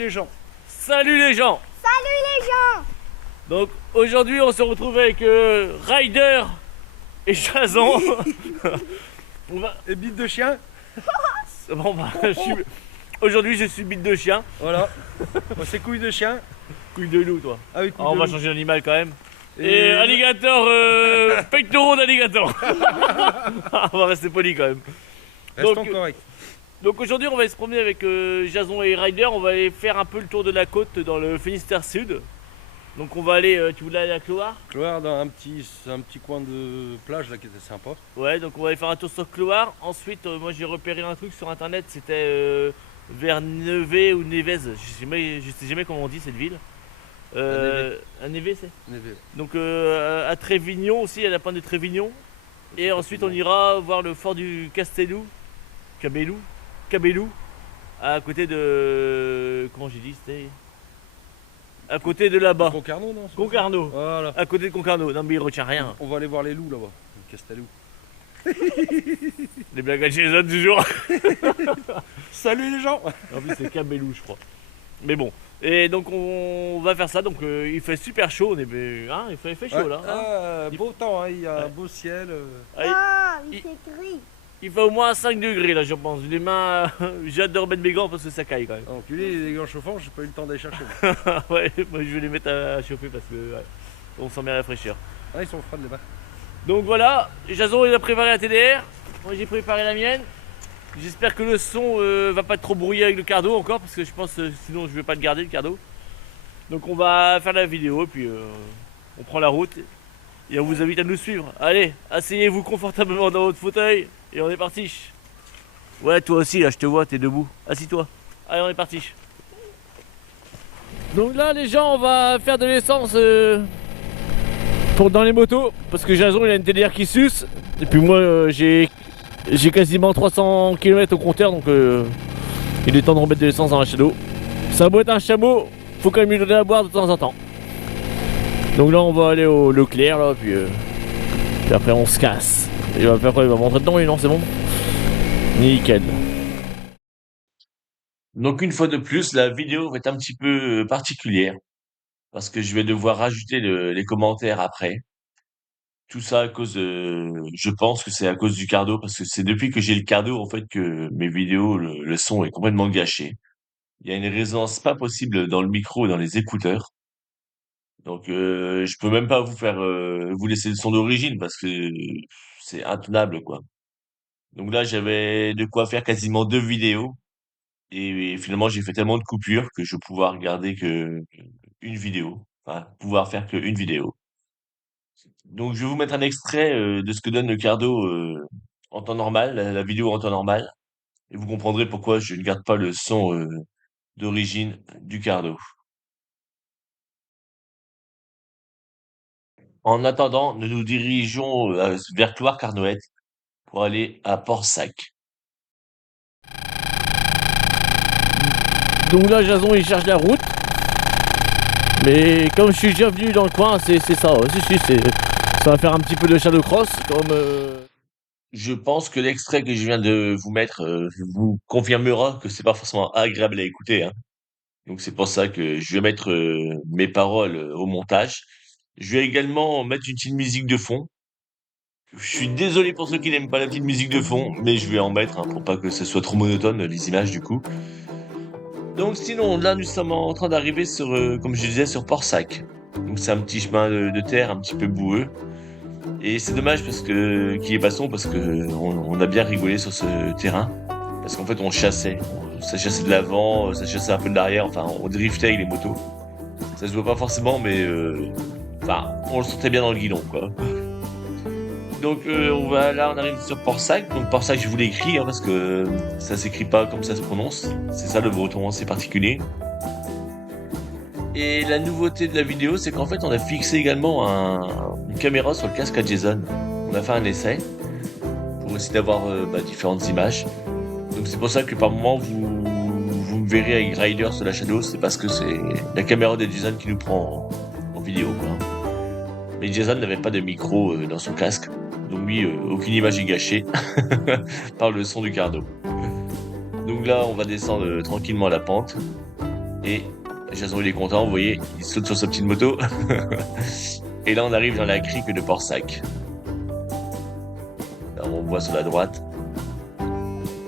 les gens. Salut les gens. Salut les gens. Donc aujourd'hui on se retrouve avec Ryder et Jason. Et bite de chien. Bon, bah, aujourd'hui je suis bite de chien. Voilà. Moi c'est couille de chien. Couille de loup toi. Ah oui, couille On de va loup. changer d'animal quand même. Et alligator, pectoraux d'alligator. On va rester poli quand même. Restons corrects. Donc aujourd'hui on va se promener avec Jason et Ryder. On va aller faire un peu le tour de la côte dans le Finistère Sud. Donc on va aller, tu voulais aller à Cloire? Cloire dans un petit coin de plage là qui était sympa. Ouais, donc on va aller faire un tour sur Cloire. Ensuite moi j'ai repéré un truc sur internet, c'était vers Nevers ou Nevez. Je sais jamais comment on dit cette ville. À Nevers c'est. Nevers. Donc à Trévignon aussi, à la pointe de Trévignon. Et ensuite on ira voir le fort du Castellou, Cabellou, à côté de... Comment j'ai dit c'était? À côté de là-bas. Concarneau, non? Concarneau. Voilà. À côté de Concarneau. Non mais il retient rien. On va aller voir les loups là-bas. Castelou. Les blagues à Jason toujours. Salut les gens. En plus c'est Cabellou je crois. Mais bon. Et donc on va faire ça. Donc il fait super chaud. Hein, il fait chaud là. Hein. Beau temps, hein, il y a un beau ciel. Ah, il il- fait gris. Il fait au moins 5 degrés là je pense. Les mains, j'ai hâte de remettre mes gants parce que ça caille quand même. Enculé, les gants chauffants, j'ai pas eu le temps d'aller chercher. Ouais, moi je vais les mettre à chauffer parce que ouais, on sent bien rafraîchir. Ah, ils sont froids les mains. Donc voilà, Jason il a préparé la TDR, moi j'ai préparé la mienne. J'espère que le son va pas être trop brouillé avec le cardo encore parce que je pense sinon je vais pas le garder le cardo. Donc on va faire la vidéo puis on prend la route et on vous invite à nous suivre. Allez, asseyez-vous confortablement dans votre fauteuil et on est parti. Ouais toi aussi là je te vois, t'es debout. Assis-toi. Allez on est parti. Donc là les gens on va faire de l'essence dans les motos parce que Jason il a une TDR qui suce et puis moi j'ai quasiment 300 km au compteur donc il est temps de remettre de l'essence dans la Shadow. Ça doit être un chameau, faut quand même lui donner à boire de temps en temps. Donc là on va aller au Leclerc là puis après on se casse. Et après il va rentrer dedans lui non c'est bon. Nickel. Donc une fois de plus la vidéo va être un petit peu particulière parce que je vais devoir rajouter les commentaires après. Tout ça à cause je pense que c'est à cause du cardo parce que c'est depuis que j'ai le cardo en fait que mes vidéos le son est complètement gâché. Il y a une résonance pas possible dans le micro et dans les écouteurs. Donc je peux même pas vous faire vous laisser le son d'origine parce que c'est intenable quoi. Donc là j'avais de quoi faire quasiment 2 vidéos et finalement j'ai fait tellement de coupures que je vais pouvoir garder que une vidéo, enfin pouvoir faire que une vidéo. Donc je vais vous mettre un extrait de ce que donne le cardo en temps normal, la vidéo en temps normal, et vous comprendrez pourquoi je ne garde pas le son d'origine du cardo. En attendant, nous nous dirigeons vers Cloire-Carnoët pour aller à Port-Sac. Donc là, Jason, il cherche la route. Mais comme je suis déjà venu dans le coin, c'est ça. Ça va faire un petit peu de shadow cross. Je pense que l'extrait que je viens de vous mettre vous confirmera que c'est pas forcément agréable à écouter, hein. Donc c'est pour ça que je vais mettre mes paroles au montage. Je vais également mettre une petite musique de fond. Je suis désolé pour ceux qui n'aiment pas la petite musique de fond, mais je vais en mettre hein, pour pas que ce soit trop monotone les images du coup. Donc sinon là nous sommes en train d'arriver sur, comme je disais, sur Port-Sac. Donc c'est un petit chemin de terre un petit peu boueux. Et c'est dommage parce que qu'il y ait pas son parce que on a bien rigolé sur ce terrain. Parce qu'en fait on chassait. Ça chassait de l'avant, ça chassait un peu de l'arrière, enfin on driftait avec les motos. Ça se voit pas forcément mais enfin on le sentait bien dans le guidon quoi. Donc on arrive sur Port-Sac. Donc Port-Sac je vous l'ai écrit hein, parce que ça s'écrit pas comme ça se prononce. C'est ça le breton, c'est particulier. Et la nouveauté de la vidéo, c'est qu'en fait on a fixé également une caméra sur le casque à Jason. On a fait un essai pour essayer d'avoir différentes images. Donc c'est pour ça que par moment vous me verrez avec Ryder sur la Shadow, c'est parce que c'est la caméra de Jason qui nous prend en vidéo quoi. Mais Jason n'avait pas de micro dans son casque, donc lui aucune image est gâchée par le son du cardo. Donc là on va descendre tranquillement à la pente. Et Jason il est content, vous voyez, il saute sur sa petite moto. Et là on arrive dans la crique de Port-Sac. Là on voit sur la droite.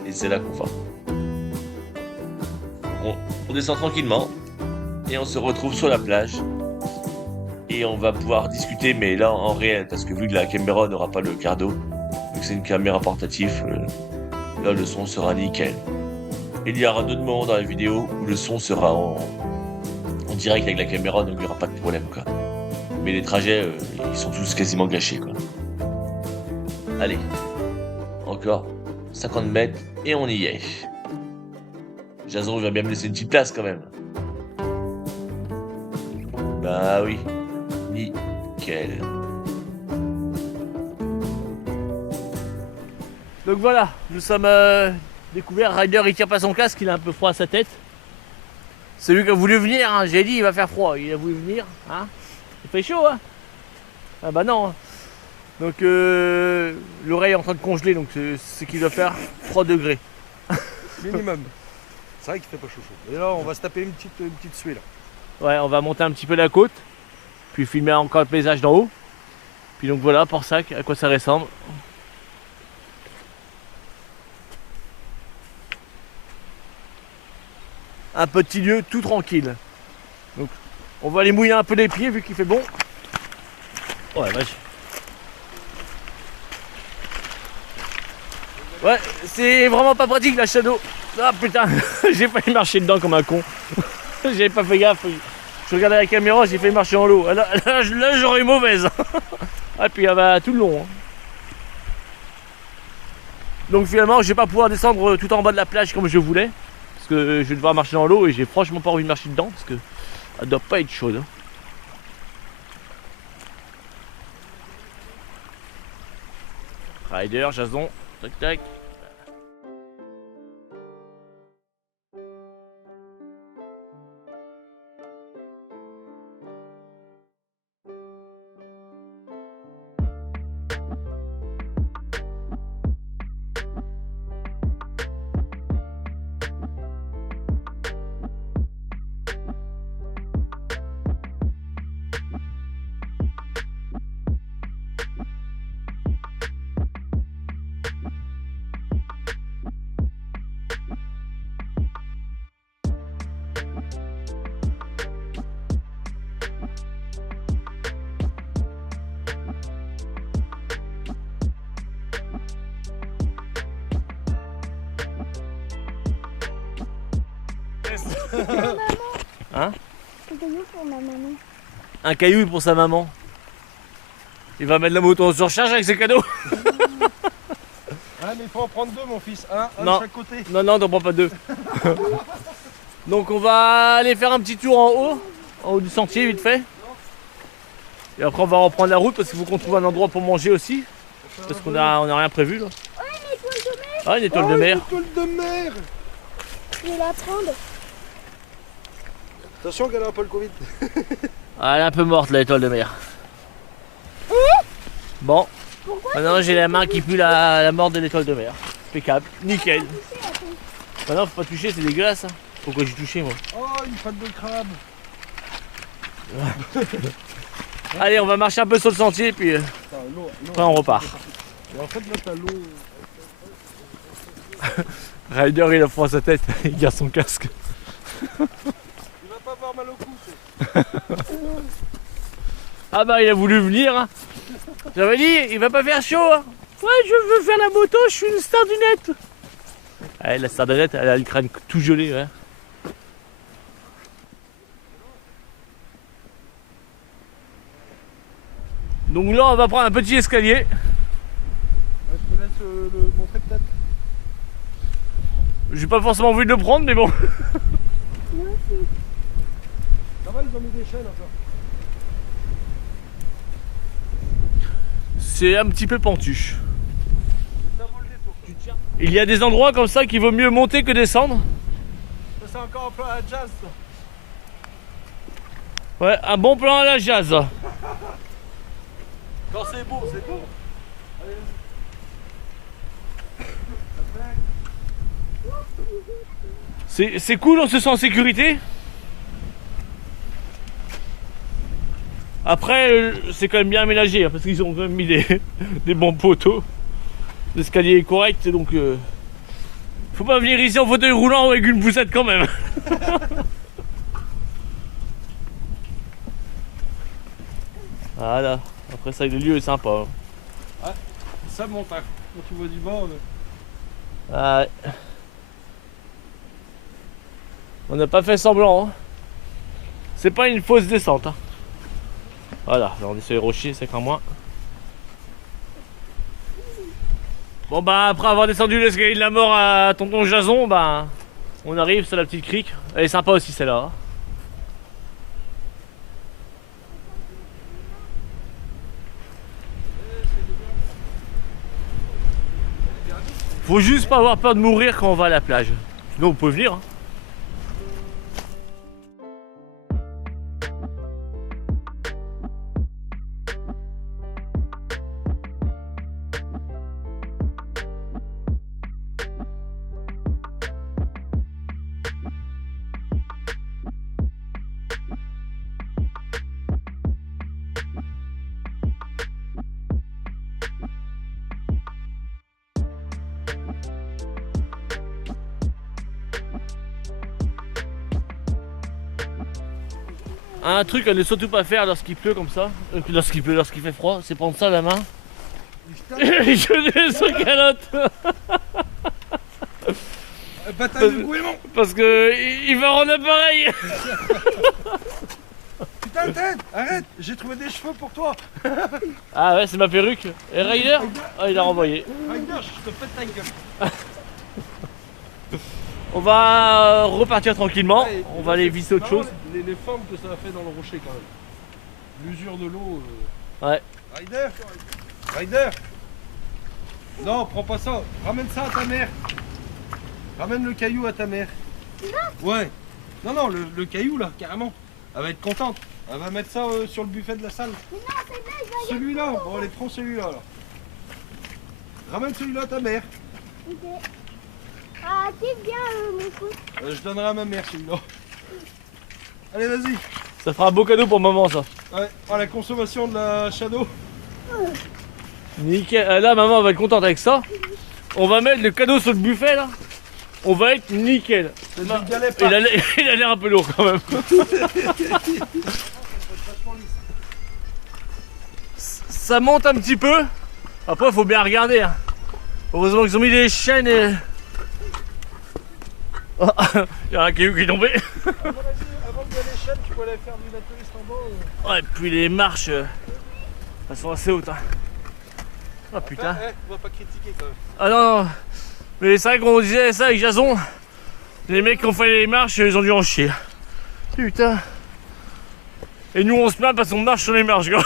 Et c'est là qu'on va. On descend tranquillement. Et on se retrouve sur la plage. Et on va pouvoir discuter, mais là en réel, parce que vu que la caméra n'aura pas le quart d'eau, vu que c'est une caméra portative, là le son sera nickel. Il y aura d'autres moments dans la vidéo où le son sera en direct avec la caméra, donc il n'y aura pas de problème quoi. Mais les trajets, ils sont tous quasiment gâchés quoi. Allez, encore 50 mètres et on y est. Jason il va bien me laisser une petite place quand même. Bah oui. Nickel. Donc voilà, nous sommes découverts. Ryder il tire pas son casque, il a un peu froid à sa tête. Celui qui a voulu venir, hein, j'ai dit il va faire froid, il a voulu venir. Hein. Il fait chaud hein. Ah bah non. Hein. Donc l'oreille est en train de congeler, donc c'est qu'il doit faire 3 degrés. Minimum. C'est vrai qu'il fait pas chaud chaud. Et là on va se taper une petite suée là. Ouais, on va monter un petit peu la côte, puis filmer encore le paysage d'en haut. Puis donc voilà, Port-Sac, à quoi ça ressemble. Un petit lieu tout tranquille. Donc on va aller mouiller un peu les pieds vu qu'il fait bon. Ouais, vache. Ouais, c'est vraiment pas pratique la shadow. Ah putain, j'ai failli marcher dedans comme un con. J'avais pas fait gaffe. Je regardais la caméra, j'ai failli marcher dans l'eau. Là j'aurais eu mauvaise. Ah puis il y avait tout le long. Hein. Donc finalement je vais pas pouvoir descendre tout en bas de la plage comme je voulais. Parce que je vais devoir marcher dans l'eau et j'ai franchement pas envie de marcher dedans. Parce que ça doit pas être chaude. Hein. Ryder, Jason, tac tac. Hein? Un caillou pour ma maman. Un caillou pour sa maman. Il va mettre la moto en surcharge avec ses cadeaux. Ah mais il faut en prendre 2 mon fils, un Non. de chaque côté. Non, non, t'en prends pas 2. Donc on va aller faire un petit tour en haut du sentier vite fait. Et après on va reprendre la route parce qu'il faut qu'on trouve un endroit pour manger aussi. Parce qu'on a rien prévu là. Oh, une étoile de mer. Ah, une étoile de mer. Une étoile de mer. Je vais la prendre. Attention qu'elle a un peu le Covid. Ah, elle est un peu morte l'étoile de mer. Bon. Maintenant j'ai la main qui pue la mort de l'étoile de mer. Impeccable. Nickel. Ah non, faut pas toucher, c'est dégueulasse. Hein. Pourquoi j'ai touché moi? Oh, une patte de crabe. Allez, on va marcher un peu sur le sentier puis après on repart. Et en fait là t'as l'eau. Ryder il a froid à sa tête, il garde son casque. Il va pas avoir mal au cou. Ah bah il a voulu venir. Hein. J'avais dit, il va pas faire chaud. Hein. Ouais, je veux faire la moto, je suis une star du net. Ouais, la star du net, elle a le crâne tout gelé. Ouais. Donc là, on va prendre un petit escalier. Ouais, je te laisse le montrer peut-être. J'ai pas forcément envie de le prendre, mais bon. Moi aussi. Ça va, ils ont mis des chaînes encore. C'est un petit peu pentu. Ça vaut le détour. Tu tiens. Il y a des endroits comme ça qu'il vaut mieux monter que descendre. Ça c'est encore un peu à la jazz. Ça. Ouais, un bon plan à la jazz. Quand c'est beau, c'est beau. Allez, C'est cool, on se sent en sécurité. Après, c'est quand même bien aménagé, hein, parce qu'ils ont quand même mis des bons poteaux. L'escalier est correct, donc faut pas venir ici en fauteuil roulant avec une poussette quand même. Voilà, après ça, le lieu est sympa. Hein. Ah, ça monte, hein. Quand tu vois du bas, Ah ouais. On n'a pas fait semblant. Hein. C'est pas une fausse descente. Hein. Voilà, on est sur les rochers, c'est qu'en moins. Bon bah après avoir descendu l'escalier de la mort à tonton Jason, bah on arrive sur la petite crique. Elle est sympa aussi celle-là. Hein. Faut juste pas avoir peur de mourir quand on va à la plage. Sinon vous pouvez venir. Hein. Un truc à ne surtout pas faire lorsqu'il pleut comme ça, lorsqu'il fait froid, c'est prendre ça à la main. Et jeter sur calotte. bataille de Gouémon. Parce que il va rendre pareil. Putain tête, arrête, j'ai trouvé des cheveux pour toi. Ah ouais, c'est ma perruque. Et Ryder, ah, il a renvoyé. Ryder, je te pète ta gueule. On va repartir tranquillement, Ouais, on va aller visser autre chose. Les formes que ça a fait dans le rocher quand même. L'usure de l'eau. Ouais. Ryder. Non, prends pas ça. Ramène ça à ta mère. Ramène le caillou à ta mère. Ouais. Non, le caillou là, carrément. Elle va être contente. Elle va mettre ça sur le buffet de la salle. Celui-là, bon allez, prends celui-là. Là. Ramène celui-là à ta mère. Ok. Ah, qui bien mon coude. Je donnerai à ma mère celui-là. Allez, vas-y. Ça fera un beau cadeau pour maman ça. Ouais, oh, la consommation de la Shadow. Nickel. Là maman va être contente avec ça. On va mettre le cadeau sur le buffet là. On va être nickel. Il a l'air un peu lourd quand même. Ça monte un petit peu. Après il faut bien regarder. Hein. Heureusement qu'ils ont mis des chaînes et... Oh, il y a un caillou qui est tombé. Avant de les chaînes, tu peux aller faire du naturiste en bas. Ouais, et puis les marches, elles sont assez hautes. Hein. Oh putain. On va pas critiquer quand même. Ah non, non. Mais c'est vrai qu'on disait ça avec Jason. Les mecs qui ont fait les marches, ils ont dû en chier. Putain. Et nous on se plaint parce qu'on marche sur les marches, quoi.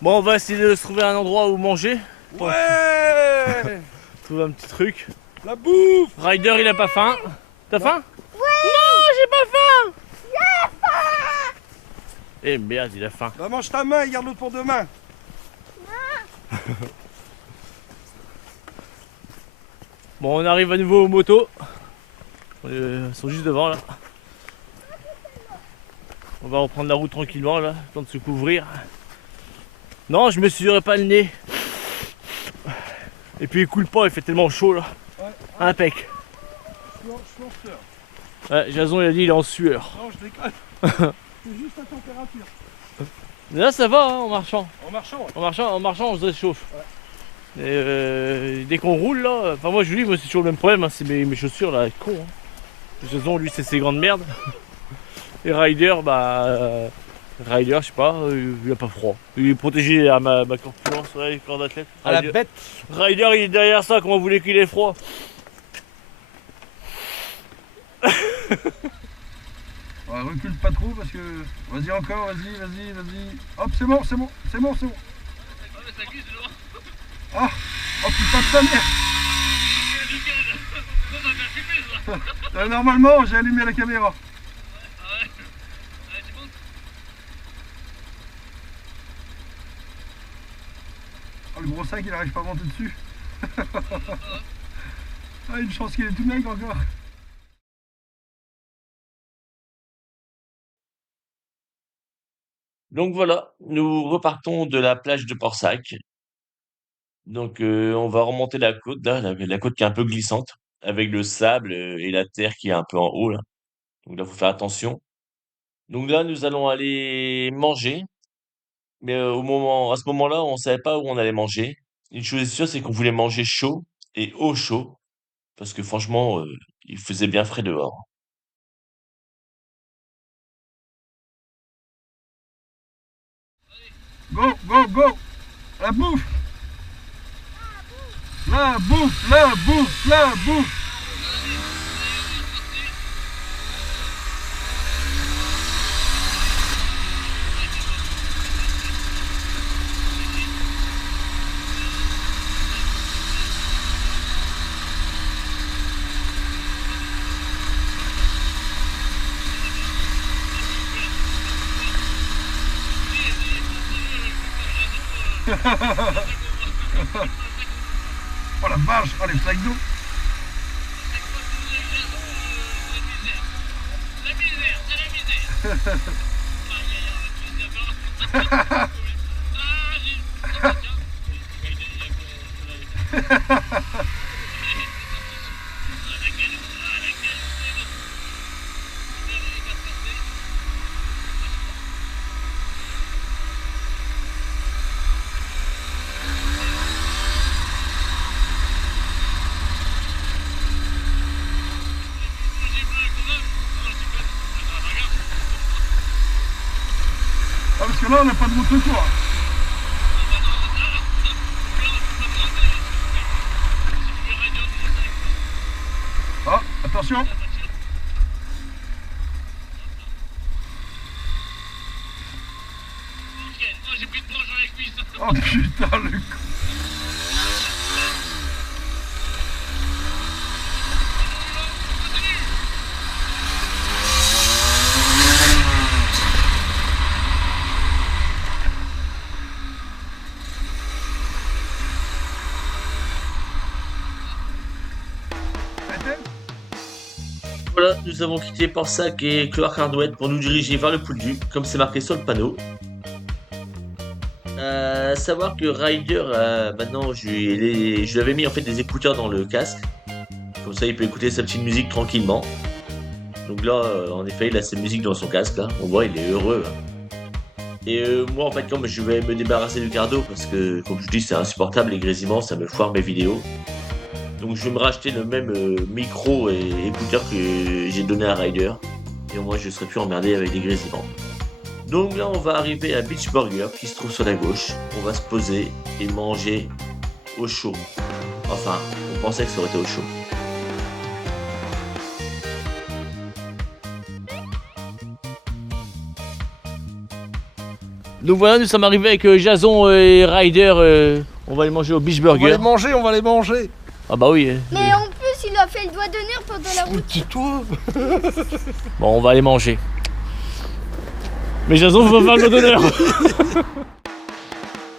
Bon, on va essayer de se trouver un endroit où manger. Ouais. Trouver un petit truc. La bouffe. Ryder, il a pas faim. T'as faim? Ouais. Non, j'ai pas faim. J'ai faim. Eh merde, il a faim. Bah, mange ta main et garde-le pour demain. Bon, on arrive à nouveau aux motos. Elles sont juste devant là. On va reprendre la route tranquillement là, temps de se couvrir. Non, je me mesurerai pas le nez. Et puis il coule pas, il fait tellement chaud là. Ouais. Impec. Je suis en sueur. Ouais, Jason il a dit il est en sueur. Non, je déconne. C'est juste la température. Mais là ça va hein, en marchant. En marchant, ouais. En marchant on se réchauffe. Ouais. Et dès qu'on roule là, enfin moi je lui dis, moi c'est toujours le même problème, hein, c'est mes chaussures là, con. Hein. Jason lui c'est ses grandes merdes. Et Ryder bah Ryder, je sais pas, il a pas froid. Il est protégé à ma corpulence, ouais, le corps d'athlète. À la Ryder, bête. Ryder, il est derrière ça, comment vous voulez qu'il ait froid? Ouais, recule pas trop parce que. Vas-y encore, vas-y. Hop, c'est bon. Ah, oh putain de ta mère. Normalement, j'ai allumé la caméra. Oh, le gros sac, il arrive pas à monter dessus. Ah, une chance qu'il est tout maigre encore. Donc voilà, nous repartons de la plage de Port-Sac. Donc on va remonter la côte, là, la côte qui est un peu glissante, avec le sable et la terre qui est un peu en haut, là. Donc là, faut faire attention. Donc là, nous allons aller manger, mais à ce moment-là, on savait pas où on allait manger. Une chose est sûre, c'est qu'on voulait manger chaud et au chaud, parce que franchement, il faisait bien frais dehors. Go. La bouffe. La bouffe. Oh la vache, oh les flaques d'eau. Ah, parce que là on n'a pas de moto quoi. Ah, attention. Oh putain le con. Voilà, nous avons quitté Port-Sac et Cloire-Cardouette pour nous diriger vers le Pouldu, comme c'est marqué sur le panneau. Savoir que Ryder, maintenant, je lui avais mis en fait des écouteurs dans le casque. Comme ça, il peut écouter sa petite musique tranquillement. Donc là, en effet, il a sa musique dans son casque. Là. On voit, il est heureux. Et moi, en fait, comme je vais me débarrasser du cardo, parce que, comme je dis, c'est insupportable, les grésillements, ça me foire mes vidéos. Donc je vais me racheter le même micro et écouteur que j'ai donné à Ryder. Et au moins, je serai plus emmerdé avec des grésillements. Donc là, on va arriver à Beach Burger, qui se trouve sur la gauche. On va se poser et manger au chaud. Enfin, on pensait que ça aurait été au chaud. Donc voilà, nous sommes arrivés avec Jason et Ryder, on va aller manger au Beach Burger. On va les manger. Ah bah oui. Mais en plus, il a fait le doigt d'honneur pendant la route. Tais-toi. Bon, on va aller manger. Mais Jason va faire le doigt d'honneur.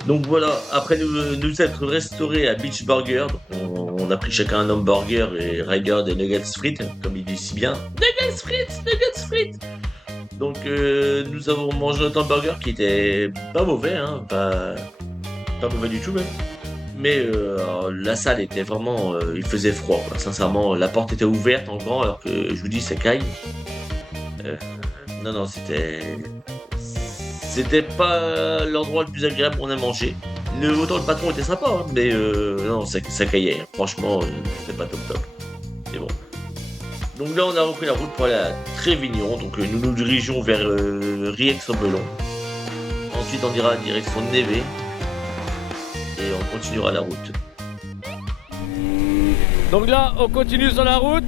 Donc voilà, après nous être restaurés à Beach Burger, on a pris chacun un hamburger et Ryder des nuggets frites, comme il dit si bien. Nuggets frites. Donc nous avons mangé notre hamburger qui était pas mauvais, hein, pas mauvais du tout même. Mais la salle était vraiment, il faisait froid, quoi. Sincèrement, la porte était ouverte en grand alors que je vous dis ça caille. Non, c'était pas l'endroit le plus agréable où on a mangé. Autant le patron était sympa, hein, mais non, ça caillait. Franchement, c'était pas top. Mais bon. Donc là, on a repris la route pour aller à Trévignon. Donc nous nous dirigeons vers Rieix-en-Belon. Ensuite, on ira direction Neve et on continuera la route. Donc là, on continue sur la route.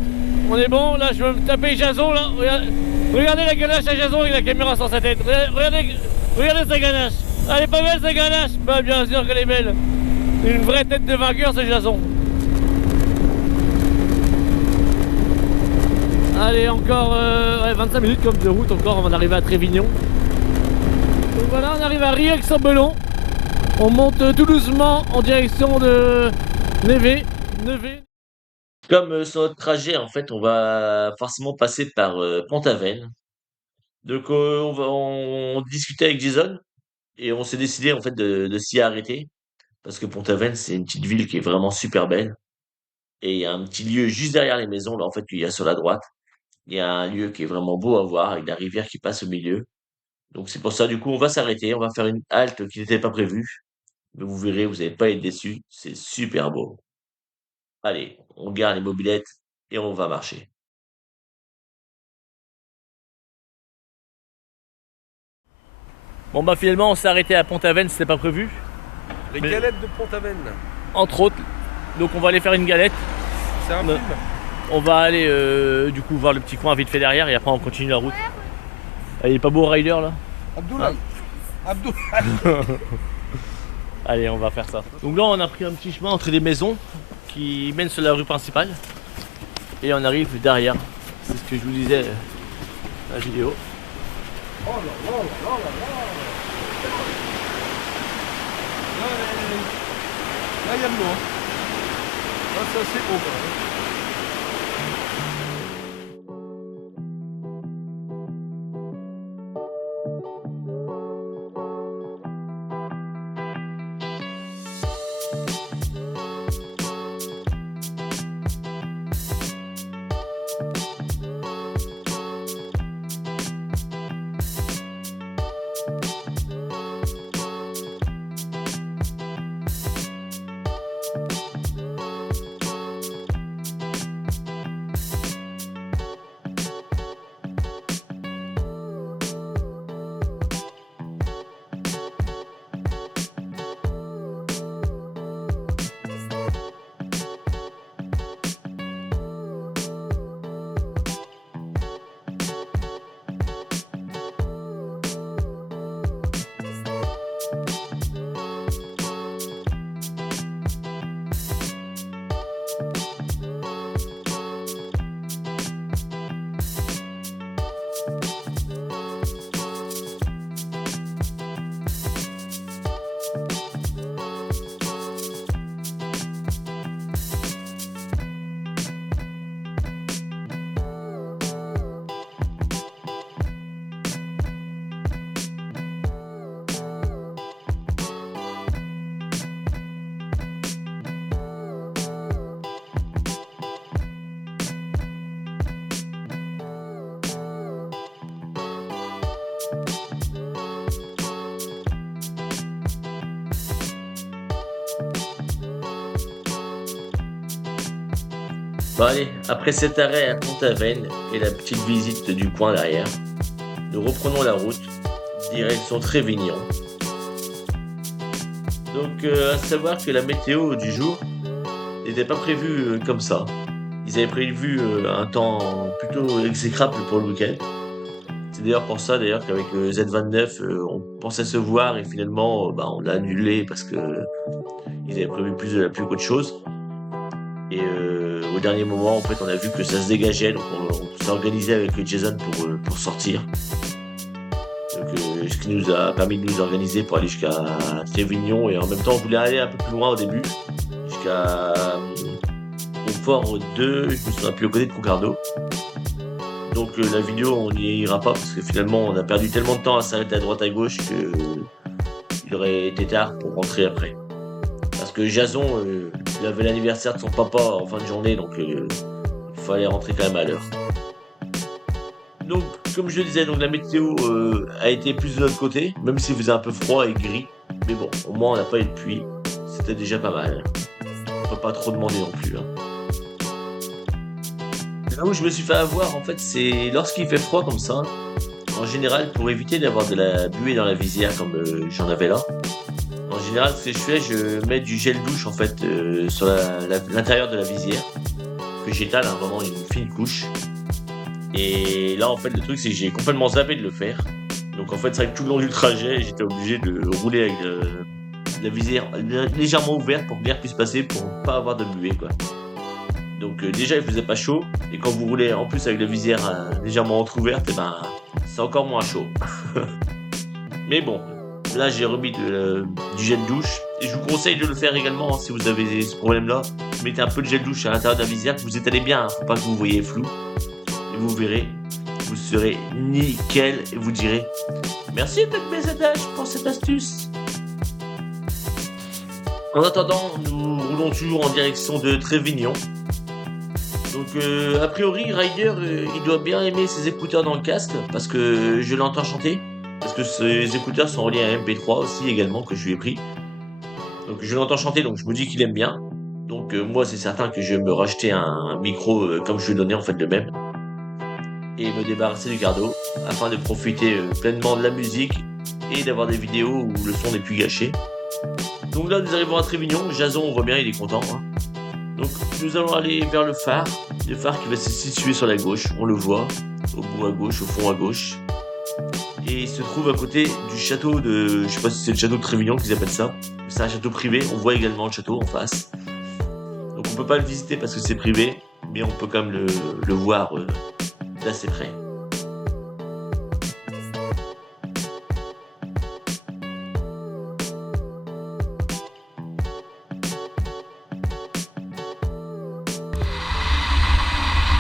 On est bon. Là, je vais me taper Jason. Là. Regardez la ganache à Jason avec la caméra sur sa tête. Regardez sa ganache. Elle est pas belle sa ganache. Bah, bien sûr qu'elle est belle. Une vraie tête de vainqueur, c'est Jason. Allez, encore 25 minutes comme de route encore avant d'arriver à Trévignon. Donc voilà, on arrive à Rieux-Saint-Belon. On monte tout doucement en direction de Neve. Comme sur notre trajet, en fait, on va forcément passer par Pont-Aven. Donc on discutait avec Jason et on s'est décidé en fait de s'y arrêter parce que Pont-Aven c'est une petite ville qui est vraiment super belle et il y a un petit lieu juste derrière les maisons là en fait qu'il y a sur la droite. Il y a un lieu qui est vraiment beau à voir avec la rivière qui passe au milieu. Donc c'est pour ça du coup on va s'arrêter, on va faire une halte qui n'était pas prévue. Mais vous verrez, vous n'allez pas être déçus, c'est super beau. Allez, on garde les mobylettes et on va marcher. Bon bah finalement on s'est arrêté à Pont-Aven, c'était pas prévu. Les Mais- galettes de Pont-Aven. Entre autres. Donc on va aller faire une galette. C'est un Non. film. On va aller du coup voir le petit coin vite fait derrière et après on continue la route. Ah, il est pas beau Ryder là? Abdoulaye. Ah. Abdoulaye. Allez, on va faire ça. Donc là on a pris un petit chemin entre les maisons qui mène sur la rue principale. Et on arrive derrière. C'est ce que je vous disais dans la vidéo. Oh là là là là là là. Là, il y a de l'eau. Là, c'est assez haut quand même. Bon allez, après cet arrêt à Pont-Aven et la petite visite du coin derrière, nous reprenons la route, direction Trévignon. Donc à savoir que la météo du jour n'était pas prévue comme ça. Ils avaient prévu un temps plutôt exécrable pour le week-end. C'est d'ailleurs pour ça d'ailleurs qu'avec Z29 on pensait se voir et finalement on l'a annulé parce que ils avaient prévu plus de la pluie qu'autre chose. Et au dernier moment, en fait, on a vu que ça se dégageait, donc on s'est organisé avec Jason pour sortir. Donc, ce qui nous a permis de nous organiser pour aller jusqu'à Trévignon, et en même temps, on voulait aller un peu plus loin au début, jusqu'à au fort 2, je me souviens plus, au côté de Concarneau. Donc la vidéo, on n'y ira pas parce que finalement, on a perdu tellement de temps à s'arrêter à droite à gauche que il aurait été tard pour rentrer après. Parce que Jason, il avait l'anniversaire de son papa en fin de journée, donc il fallait rentrer quand même à l'heure. Donc, comme je le disais, donc la météo a été plus de notre côté, même s'il faisait un peu froid et gris. Mais bon, au moins on n'a pas eu de pluie, c'était déjà pas mal. On peut pas trop demander non plus. Là où je me suis fait avoir, en fait, c'est lorsqu'il fait froid comme ça, en général, pour éviter d'avoir de la buée dans la visière comme j'en avais là, en général, ce que je fais, je mets du gel douche en fait sur l'intérieur de la visière, que j'étale vraiment une fine couche. Et là, en fait, le truc, c'est que j'ai complètement zappé de le faire. Donc en fait, c'est vrai que tout le long du trajet, j'étais obligé de rouler avec la visière légèrement ouverte pour que l'air puisse passer, pour pas avoir de buée, quoi. Donc déjà, il faisait pas chaud, et quand vous roulez en plus avec la visière légèrement entrouverte, et ben, c'est encore moins chaud. Mais bon, là j'ai remis du gel douche, et je vous conseille de le faire également, hein, si vous avez ce problème-là. Mettez un peu de gel douche à l'intérieur de la visière, que vous étalez bien, hein, faut pas que vous voyez flou. Et vous verrez, vous serez nickel, et vous direz merci PEPBZH pour cette astuce. En attendant, nous roulons toujours en direction de Trévignon. Donc a priori Ryder il doit bien aimer ses écouteurs dans le casque parce que je l'entends chanter, parce que ses écouteurs sont reliés à un MP3 aussi également que je lui ai pris. Donc je l'entends chanter, donc je me dis qu'il aime bien. Donc moi c'est certain que je vais me racheter un micro comme je lui ai donné en fait le même, et me débarrasser du gardo afin de profiter pleinement de la musique et d'avoir des vidéos où le son n'est plus gâché. Donc là nous arrivons à Trévignon, Jason on voit bien il est content, hein. Donc nous allons aller vers le phare qui va se situer sur la gauche, on le voit, au bout à gauche, au fond à gauche. Et il se trouve à côté du château de, je sais pas si c'est le château de Trévignon qu'ils appellent ça, c'est un château privé, on voit également le château en face. Donc on peut pas le visiter parce que c'est privé, mais on peut quand même le voir d'assez près.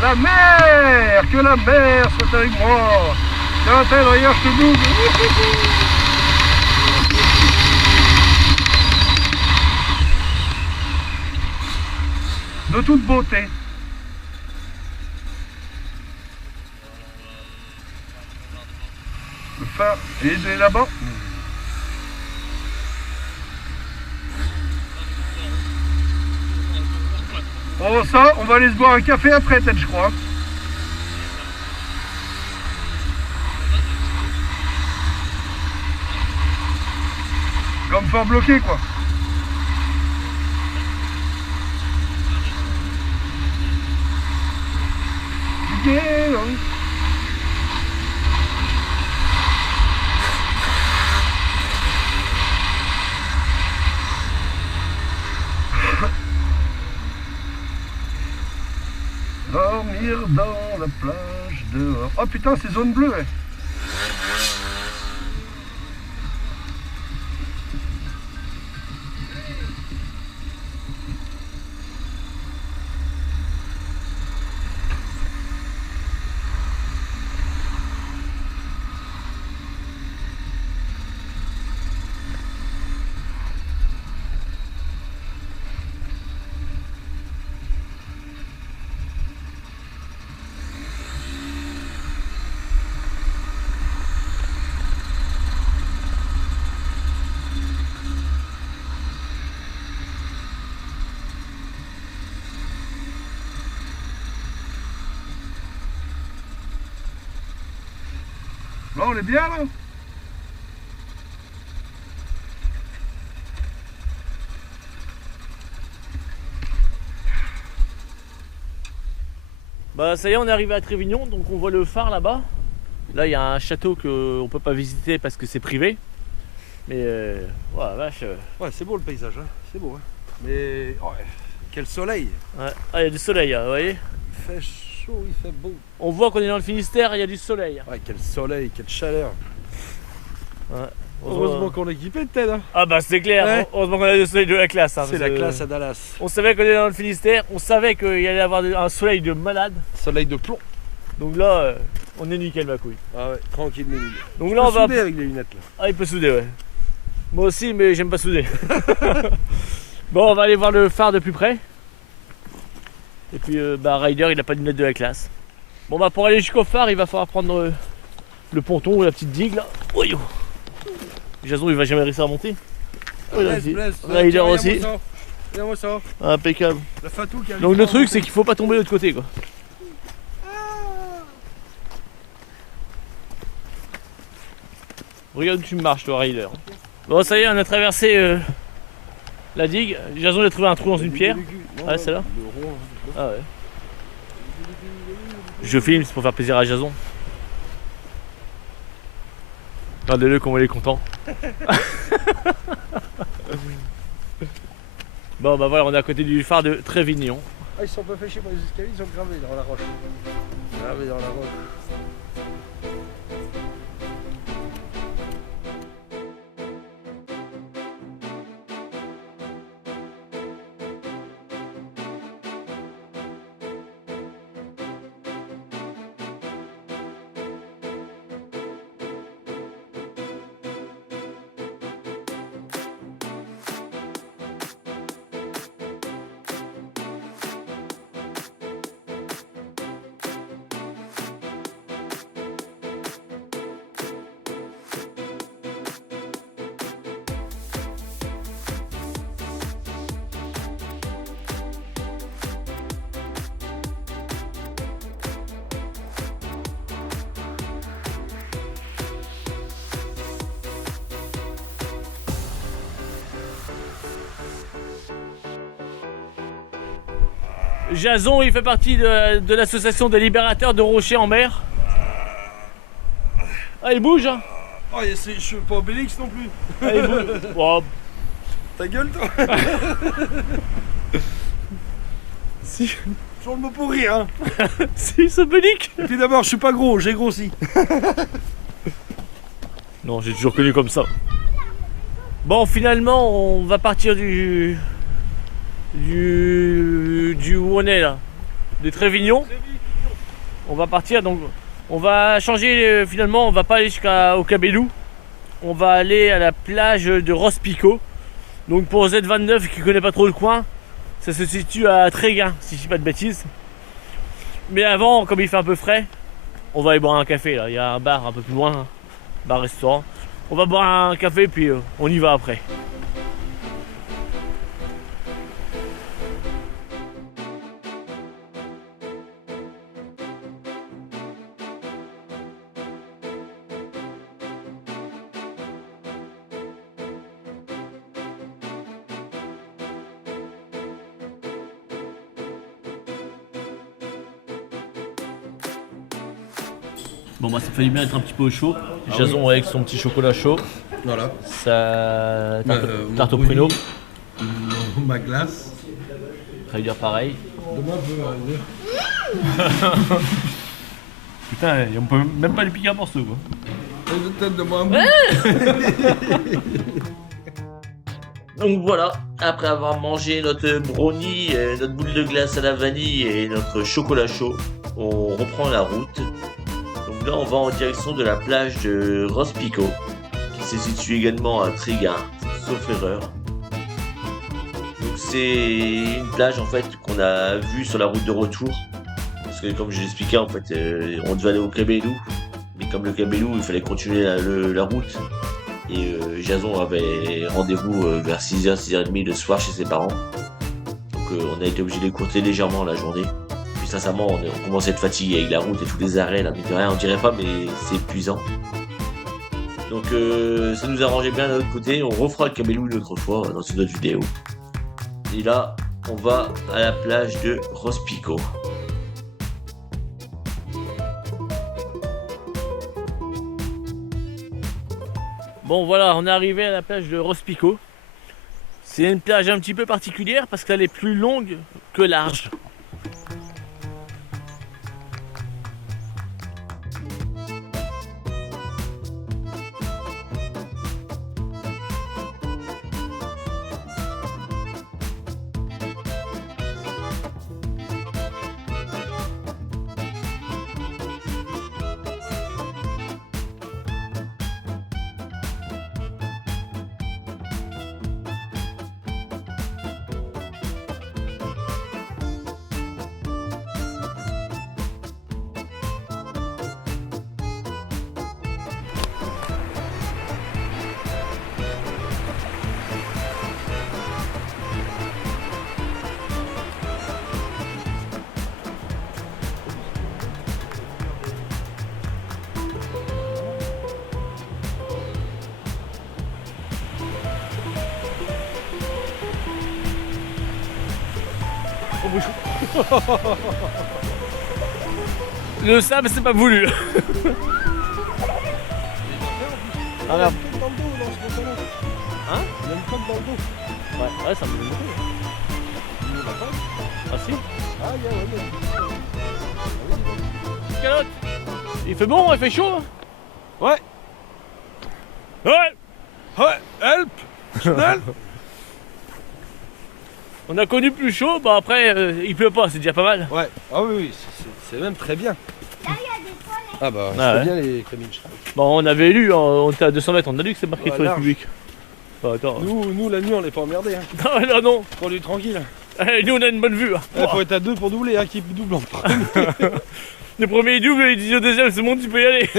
La mer! Que la mer soit avec moi! Tiens, regarde, je te bouge! De toute beauté. Le phare, il est là-bas. Oh ça, on va aller se boire un café après peut-être je crois. Comme fort bloqué quoi. Yeah, oui. Dormir dans la plage dehors. Oh putain, c'est zone bleue. Ouais. Là, on est bien là. Bah ça y est, on est arrivé à Trévignon, donc on voit le phare là-bas. Là il y a un château qu'on peut pas visiter parce que c'est privé. Mais ouais, vache. Ouais, c'est beau le paysage, hein. C'est beau. Hein. Mais ouais, quel soleil. Ouais. Ah, il y a du soleil, là, vous voyez. Il fait chaud, il fait beau. On voit qu'on est dans le Finistère, il y a du soleil. Ouais, quel soleil, quelle chaleur. Ouais. Heureusement qu'on est équipé de tête. Hein. Ah bah c'est clair, Ouais. Heureusement qu'on a du soleil de la classe. Hein, c'est la classe à Dallas. On savait qu'on était dans le Finistère, on savait qu'il y allait y avoir un soleil de malade. Soleil de plomb. Donc là, on est nickel ma couille. Ah ouais, tranquille mais nickel. Donc là on va... souder avec les lunettes là. Ah il peut souder ouais. Moi aussi mais j'aime pas souder. Bon on va aller voir le phare de plus près. Et puis bah Ryder il a pas de lunettes de la classe. Bon bah pour aller jusqu'au phare il va falloir prendre le ponton ou la petite digue là. Oh, yo. Jason il va jamais réussir à monter. Oh, Ryder aussi. Regarde-moi ça. Impeccable. La Fatou qui a Donc le truc c'est qu'il faut pas tomber de l'autre côté quoi. Regarde où tu marches, toi, Ryder. Bon, ça y est, on a traversé la digue. Jason a trouvé un trou dans une pierre. Ah, c'est là. Ah ouais. Je filme, c'est pour faire plaisir à Jason. Regardez-le comment il est content. Bon bah voilà, on est à côté du phare de Trévignon. Ah, ils sont pas fêchés par les escaliers, ils sont gravés dans la roche. Gravés dans la roche. Jason, il fait partie de l'association des libérateurs de rochers en mer. Ah, il bouge, hein. Oh, je suis pas Obélix non plus. Ah, il bouge. Oh. Ta gueule, toi. Si. Toujours le mot pour rire, hein. Si, c'est Obélix. Et puis d'abord, je suis pas gros, j'ai grossi. Non, j'ai toujours connu comme ça. Bon, finalement, on va partir du où on est là, de Trévignon. On va partir, donc on va changer finalement, on va pas aller jusqu'au Cabellou. On va aller à la plage de Rospico. Donc pour Z29 qui connaît pas trop le coin, ça se situe à Tréguin, si je dis pas de bêtises. Mais avant, comme il fait un peu frais, on va aller boire un café là. Il y a un bar un peu plus loin, bar-restaurant. On va boire un café puis on y va après. Bon bah ça fallait bien être un petit peu au chaud. Jason avec son petit chocolat chaud, Voilà. sa tarte au mon pruneau, brownie, ma glace. Ryder pareil. Demain, je veux Putain, on peut même pas lui piquer un morceau quoi. peut-être de moi. Donc voilà, après avoir mangé notre brownie, notre boule de glace à la vanille et notre chocolat chaud, on reprend la route. Donc là on va en direction de la plage de Rospico, qui se situe également à Tréguin, sauf erreur. Donc c'est une plage en fait qu'on a vue sur la route de retour. Parce que comme je l'expliquais en fait, on devait aller au Cabellou. Mais comme le Cabellou, il fallait continuer la route. Et Jason avait rendez-vous vers 6h, 6h30 le soir chez ses parents. Donc on a été obligé d'écourter légèrement la journée. Puis sincèrement, on commençait à être fatigué avec la route et tous les arrêts. Là, de rien, on dirait pas, mais c'est épuisant. Donc ça nous arrangeait bien d'un autre côté. On refera le Cabellou une autre fois dans une autre vidéo. Et là, on va à la plage de Rospico. Bon voilà, on est arrivé à la plage de Rospico. C'est une plage un petit peu particulière parce qu'elle est plus longue que large. bouche. Le sable, c'est pas voulu. Ah merde. Il y a une coque dans le dos dans ce pantalon. Hein? Il y a une coque dans le dos. Ouais, ça me fait beaucoup. Il y en a pas. Ah si? Ah, il y a, ouais, Calotte. Il fait bon, il fait chaud. ouais. Ouais. Ouais, help. Help. On a connu plus chaud, bah après il pleut pas, c'est déjà pas mal. Ouais, ah oui, oui, c'est même très bien. Là, il y a des toilettes. Ah bah, Ah c'est ouais. bien les Camille Schrack. Bon, on avait lu, on était à 200 mètres, on a lu que c'est marqué Ouais, toilette large. publique. Bah, attends. Nous, la nuit, on n'est pas emmerdés. Hein. Non, non, non. On est tranquille. Nous on a une bonne vue. Hein. Il faut être à deux pour doubler, hein, qui double en premier. Le premier double, il dit au deuxième, c'est bon, tu peux y aller.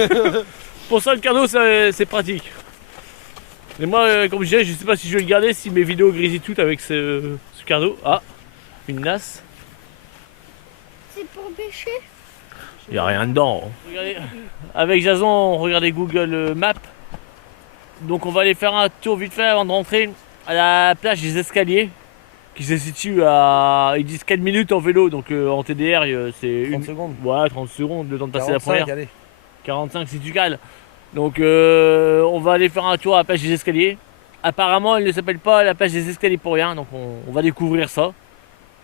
Pour ça, le cardo, c'est pratique. Et moi, comme je disais, je sais pas si je vais le garder, si mes vidéos grésillent toutes avec ce cardo. Ah, une nasse. C'est pour pêcher. Il n'y a rien dedans. Regardez, avec Jason, on regardait Google Maps. Donc on va aller faire un tour vite fait avant de rentrer à la plage des Escaliers, qui se situe à, ils disent 4 minutes en vélo, donc en TDR c'est 30 secondes. Ouais, 30 secondes, le temps de passer la 45, première. allez. 45 si tu cales. Donc on va aller faire un tour à la plage des Escaliers. Apparemment elle ne s'appelle pas la plage des Escaliers pour rien, donc on va découvrir ça.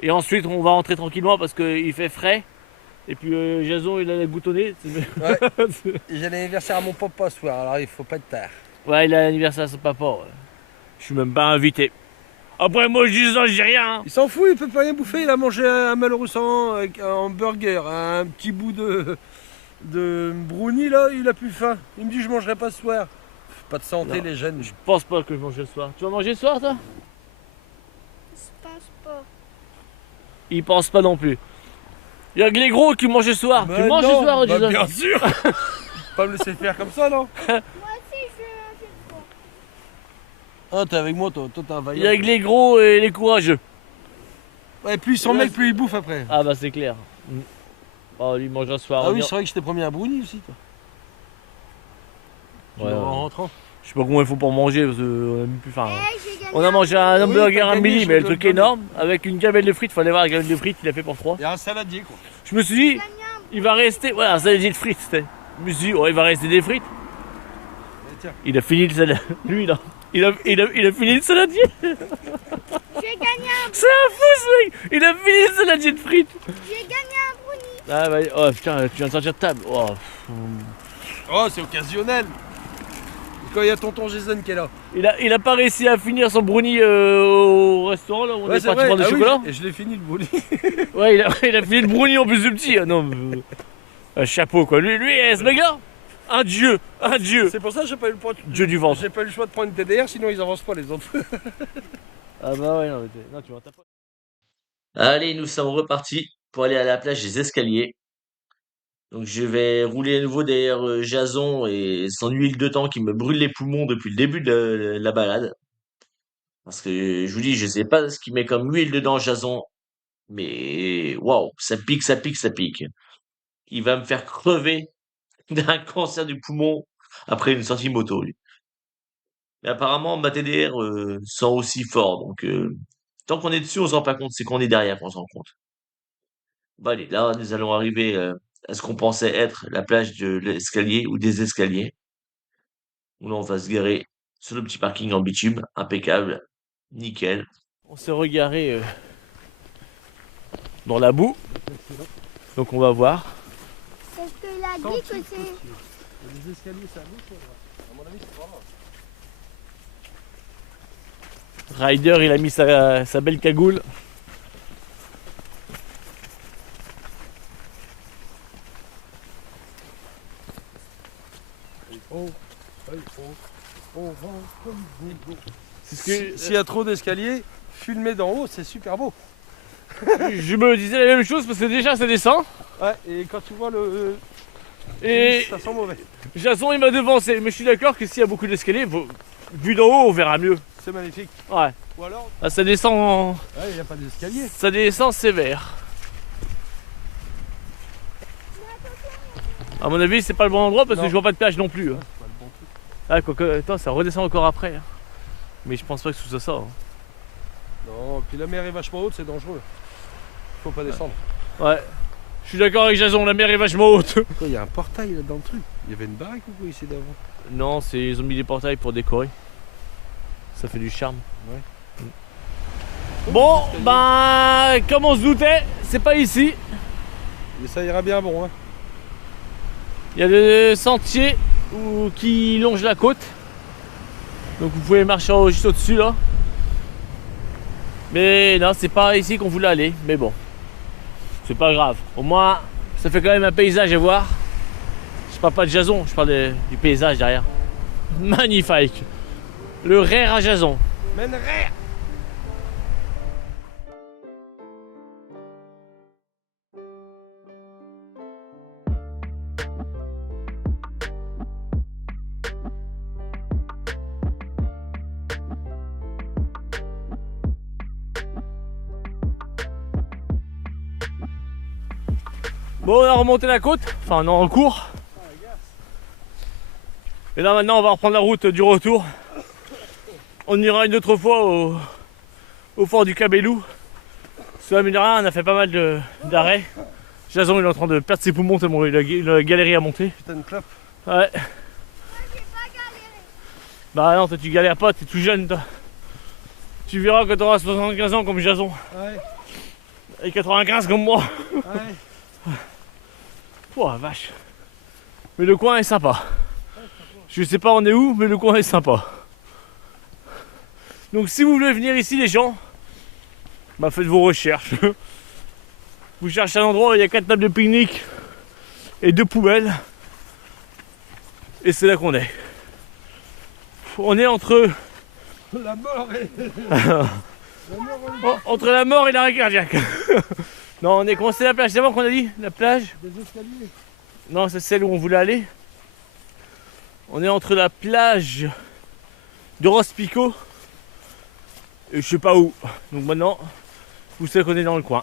Et ensuite on va rentrer tranquillement parce qu'il fait frais. Et puis Jason il a boutonné. Ouais. J'ai l'anniversaire à mon papa ce soir, alors il faut pas être tard. Ouais, il a l'anniversaire à son papa. Ouais. Je suis même pas invité. Après moi je dis ça, j'ai rien. Hein. Il s'en fout, il peut pas rien bouffer, il a mangé un malheureusement avec un hamburger, un petit bout de brownie là, il a plus faim. Il me dit je mangerai pas ce soir. Pas de santé Non. les jeunes. Je pense pas que je mange le soir. Tu vas manger le soir toi? Je pense pas. Il pense pas non plus. Il y a que les gros qui mangent le soir. Bah tu manges non, le soir, bah Jason? bien sûr. Pas me laisser faire comme ça non. Moi aussi, je fais quoi? Ah t'es avec moi toi, t'es un Il y a vaillant. que les gros et les courageux. Ouais, plus ils sont mecs, plus ils bouffent après. Ah bah c'est clair. Oh, lui mangera ce soir. Ah oui, c'est vrai que je t'ai promis un brownie aussi toi. Tu Ouais, l'auras ouais. en rentrant. Je sais pas comment il faut pour manger parce qu'on a même plus faim. Eh, j'ai gagné. On a mangé un hamburger t'as à gagné, midi, je mais le te truc le donne. énorme, avec une gamelle de frites. Fallait voir la gamelle de frites qu'il a fait pour 3. Il y a un saladier quoi. Je me suis dit, Gagné un- il va rester. Voilà, un saladier de frites c'était. Je me suis dit, oh, il va rester des frites. Eh, tiens. Il a fini le saladier. Lui là. Il a fini le saladier. J'ai gagné un... C'est un fou ce mec. Il a fini le saladier de frites. J'ai gagné un brownie. Ah bah, oh putain, tu viens de sortir de table. Oh. Oh c'est occasionnel. Quand il y a tonton Jason qui est là. Il a pas réussi à finir son brownie au restaurant là où on est parti prendre du Ah oui, chocolat. et je l'ai fini le brownie. Ouais, il a fini le brownie en plus de petit. Ah non, mais, un chapeau quoi. Lui, ce mec là, un dieu. C'est pour ça que j'ai pas eu le point. Dieu du ventre. J'ai pas eu le choix de prendre une TDR, sinon ils avancent pas les autres. Ah bah ouais, non, non tu m'en tapes pas. Allez, nous sommes repartis pour aller à la plage des Escaliers. Donc je vais rouler à nouveau derrière Jason et son huile de temps qui me brûle les poumons depuis le début de la balade. Parce que je vous dis, je sais pas ce qu'il met comme huile dedans Jason, mais waouh, ça pique, ça pique, ça pique. Il va me faire crever d'un cancer du poumon après une sortie moto, lui. Mais apparemment, ma TDR sent aussi fort, donc tant qu'on est dessus, on se rend pas compte, c'est qu'on est derrière qu'on se rend compte. Bon allez, là, nous allons arriver à ce qu'on pensait être la plage de l'escalier ou des escaliers. Où là, on va se garer sur le petit parking en bitume, impeccable, nickel. On s'est regaré dans la boue. Donc on va voir. Parce qu'il a dit que c'est... Les escaliers, ça bouge, à mon avis, c'est pas grave. Ryder, il a mis sa belle cagoule. C'est ce que S'il y a trop d'escaliers, filmer d'en haut, c'est super beau. je me disais la même chose parce que déjà ça descend. Ouais, et quand tu vois le. Et Ça sent mauvais. Jason il m'a devancé. Mais je suis d'accord que s'il y a beaucoup d'escaliers, vu d'en haut on verra mieux. C'est magnifique. Ouais. Ou alors, Ah, ça descend. il n'y a pas d'escalier. Ça descend sévère. À mon avis, c'est pas le bon endroit parce que Non. je vois pas de plage non plus. Hein. C'est pas le bon truc. Ah, quoique, attends, ça redescend encore après. Hein. Mais je pense pas que ce soit ça. Hein. Non, puis la mer est vachement haute, c'est dangereux. Faut pas descendre. Ouais. Je suis d'accord avec Jason, la mer est vachement haute. Quoi, il y a un portail là dans le truc. Il y avait une baraque ou quoi ici d'avant? Non, ils ont mis des portails pour décorer. Ça fait du charme. Ouais. Bon, ben, comme on se doutait, c'est pas ici. Mais ça ira bien bon, hein. Il y a des sentiers qui longent la côte. Donc vous pouvez marcher juste au-dessus là. Mais non, c'est pas ici qu'on voulait aller. Mais bon, c'est pas grave. Au moins, ça fait quand même un paysage à voir. Je parle pas de Jason, je parle du paysage derrière. Magnifique. Le rare à Jason. Men rare. Bon, on a remonté la côte, enfin on est en cours. Et là maintenant on va reprendre la route du retour. On ira une autre fois au fort du Cabellou. Sur la on a fait pas mal d'arrêts. Jason il est en train de perdre ses poumons tellement il a galéré à monter. Putain de clope. Ouais. J'ai pas galéré. Bah non, toi tu galères pas, t'es tout jeune toi. Tu verras quand t'auras 75 ans comme Jason. Ouais. Et 95 comme moi. Ouais. Oh la vache. Mais le coin est sympa. Je sais pas on est où, mais le coin est sympa. Donc si vous voulez venir ici les gens, bah faites vos recherches. Vous cherchez un endroit où il y a 4 tables de pique-nique et 2 poubelles. Et c'est là qu'on est. On est entre... La mort et... entre la mort et l'arrêt cardiaque. Non, on est commencé la plage, c'est avant qu'on a dit la plage. Des escaliers. Non, c'est celle où on voulait aller. On est entre la plage de Rospico et je sais pas où. Donc maintenant, vous savez qu'on est dans le coin.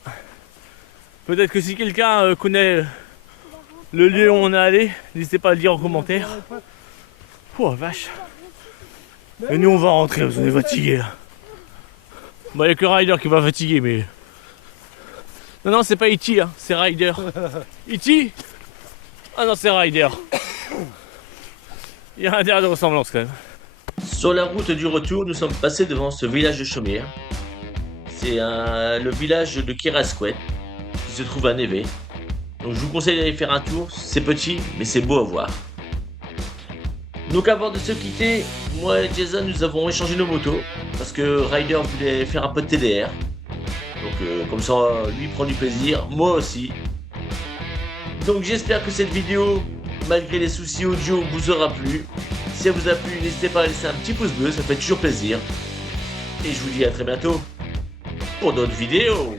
Peut-être que si quelqu'un connaît le lieu où on est allé, n'hésitez pas à le dire en commentaire. Oh vache. Et nous on va rentrer, parce qu'on est fatigué là. Bon, il n'y a que Ryder qui va fatiguer, mais... Non, non, c'est pas E.T, hein, c'est Ryder. E.T? Ah non, c'est Ryder. Il y a un derrière de ressemblance quand même. Sur la route du retour, nous sommes passés devant ce village de chaumière. C'est le village de Kirasquet, qui se trouve à Neve. Donc je vous conseille d'aller faire un tour, c'est petit, mais c'est beau à voir. Donc avant de se quitter, moi et Jason, nous avons échangé nos motos, parce que Ryder voulait faire un peu de TDR. Donc comme ça, lui prend du plaisir, moi aussi. Donc j'espère que cette vidéo, malgré les soucis audio, vous aura plu. Si elle vous a plu, n'hésitez pas à laisser un petit pouce bleu, ça fait toujours plaisir. Et je vous dis à très bientôt pour d'autres vidéos.